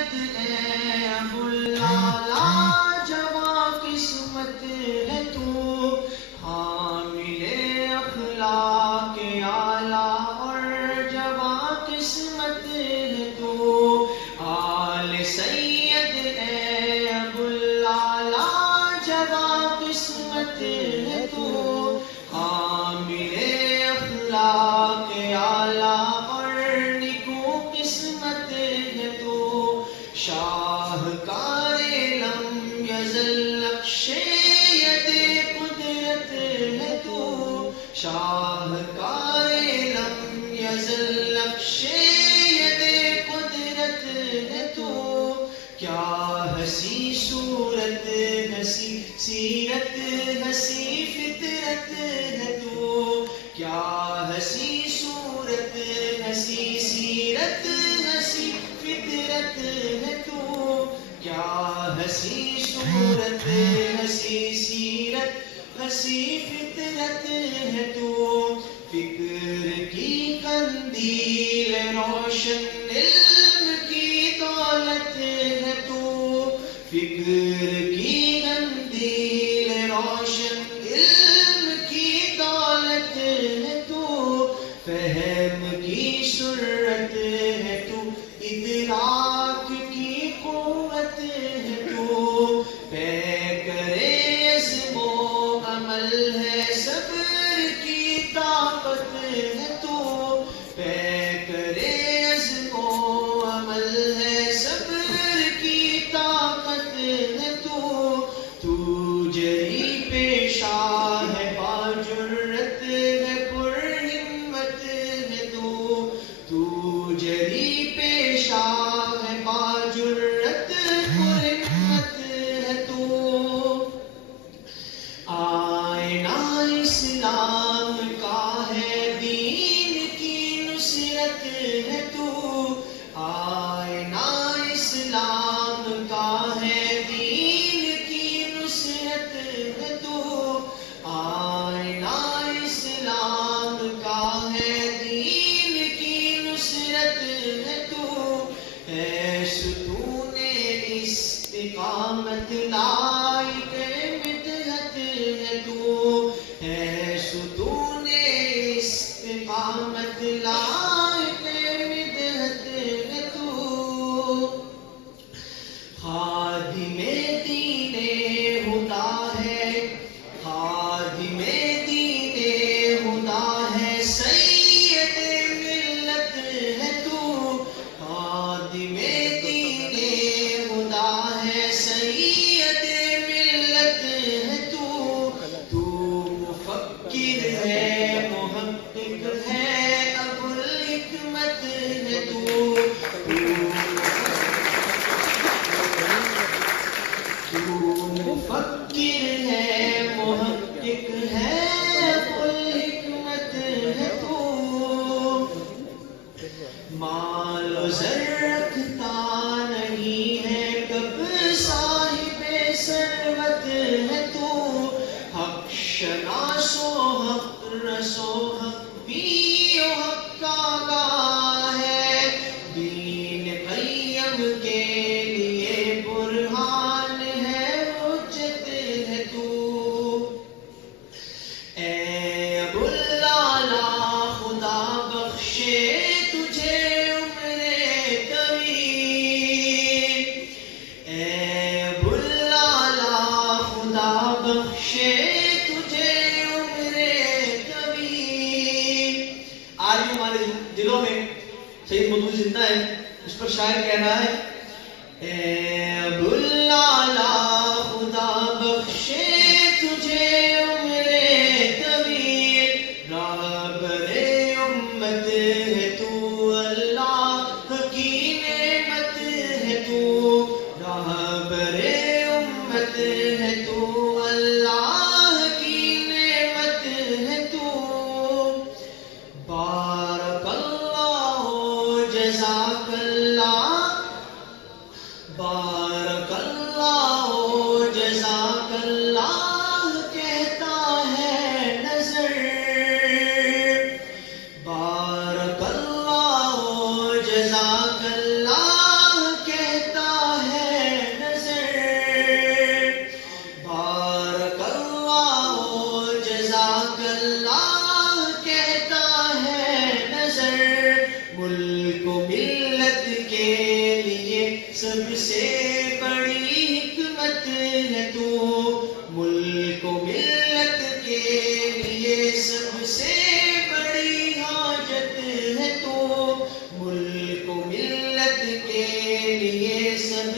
سید اے ابواللہ لاجواب قسمت ہے تو، حامل اخلاق اعلیٰ اور جواب قسمت ہے تو، آل سید اے ابواللہ لاجواب قسمت ہے تو، حامل اخلاق اعلیٰ اور نکو قسمت ہے تو، شاہکار لم یزل نقش ید قدرت ہے تو، شاہکار لم یزل نقش ید قدرت ہے تو، کیا ہنسی صورت ہنسی سیرت ہنسی فطرت ہے تو، کیا ہنسی صورت ہنسی سیرت ہنسی فطرت ہے تو، کیا ہنسی صورت ہنسی سیرت ہنسی فطرت ہے تو، فکر کی قندیل روشن علم کی دولت ہے تو، فکر کی قندیل روشن علم کی دولت ہے تو، فہم کی سرت ہے تو، ادراک کی قوت ہے تو، پیکرے عزم و عمل ہے صبر کی طاقت ہے تو، پیکرے عزم و عمل ہے صبر کی طاقت ہے تو، تو جری پیشہ ہے باجرت ہے پر ہمت ہے تو جری پیشہ ہے باجرت پر ہمت ہے تو، آئینہ اسلام کا ہے دین کی نصرت ہے تو، آئینہ اسلام کا ہے دین کی نصرت ہے تو، آئینہ اسلام کا ہے دین کی نصرت ہے تو، ہے ستون استقامت لائق مدحت ہے تو، ہے ستون استقامت لائق مدحت ہے تو، خادم دین ہدا ہے، خادم دین ہدا ہے، سید ملت ہے تو، خادم دین ہدا ہے، سید ملت ہے تو، تو مفکر ہے محقق ہے ابوالحکمت ہے تو، مفکر ہے محقق ہے ابوالحکمت ہے تو، مال و زر رکھتا نہیں ہے کب صاحب ثروت ہے تو، حق شناس و حق رسو حق پی و حق آگاہ ہے، دین قیم کے لیے برہان ہے حجت ہے تو، اے ابواللہ خدا بخشے تجھے عمر طویل، اے ابواللہ خدا بخشے تجھے عمر طویل۔ آج بھی ہمارے دلوں میں سید مودودی زندہ ہے، اس پر شاعر کہہ رہا ہے، اے ابواللہ خدا بخشے تجھے عمر طویل، رہبر امت ہے تو، اللہ کی نعمت ہے تو، رہبر امت ہے تو، اللہ کی نعمت ہے تو، بارک اللہ جزاک اللہ، بارک اللہ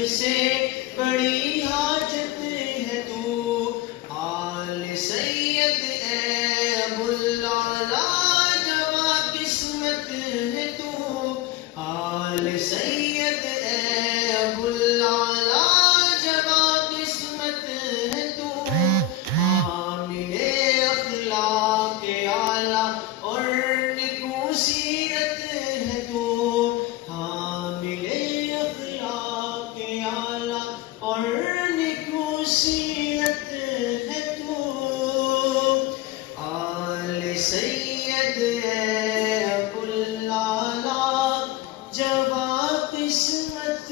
سے بڑی حاجت ہے تو، آل سید اے ابوالعلا جواں قسمت ہے تو، آل سید اے ابوالعلا جواں قسمت ہے تو، حامل اخلاق اعلیٰ اور نکو سیرت ہے تو، حامل اخلاق اعلیٰ اور نکو سیرت ہے تو، آل سید اے ابوالعلا جواں قسمت